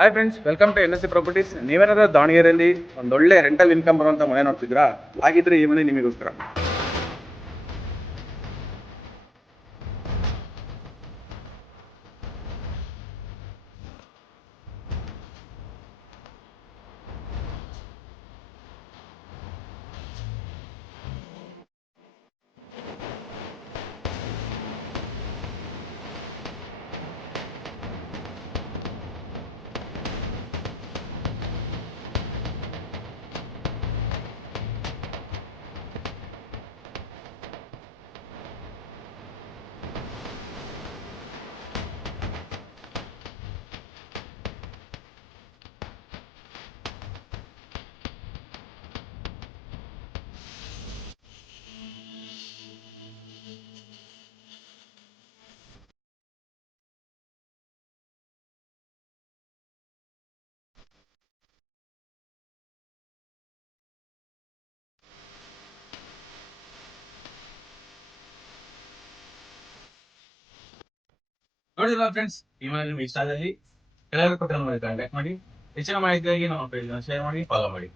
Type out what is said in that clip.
Hi friends, welcome to NSC properties. ನೀವೇನಾದ್ರೂ ದಾವಣಗೆರೆಯಲ್ಲಿ ಒಂದೊಳ್ಳೆ ರೆಂಟಲ್ ಇನ್ಕಮ್ ಬರುವಂಥ ಮನೆ ನೋಡ್ತಿದ್ರಾ? ಹಾಗಿದ್ರೆ ಈ ಮನೆ ನಿಮಗೋಸ್ಕರ. ನೋಡಿದ್ರಲ್ಲ ಫ್ರೆಂಡ್ಸ್, ಈ ಮನೆ ನಿಮ್ಗೆ ಇಷ್ಟ ಆದಲ್ಲಿ ಕೆಳಗೆ ಕೊಟ್ಟಿರೋ ಕಾಂಟ್ಯಾಕ್ಟ್ ಮಾಡಿ. ಹೆಚ್ಚಿನ ಮಾಹಿತಿಯಾಗಿ ನಮ್ಮ ಪೇಜ್ನ ಶೇರ್ ಮಾಡಿ, ಫಾಲೋ ಮಾಡಿ.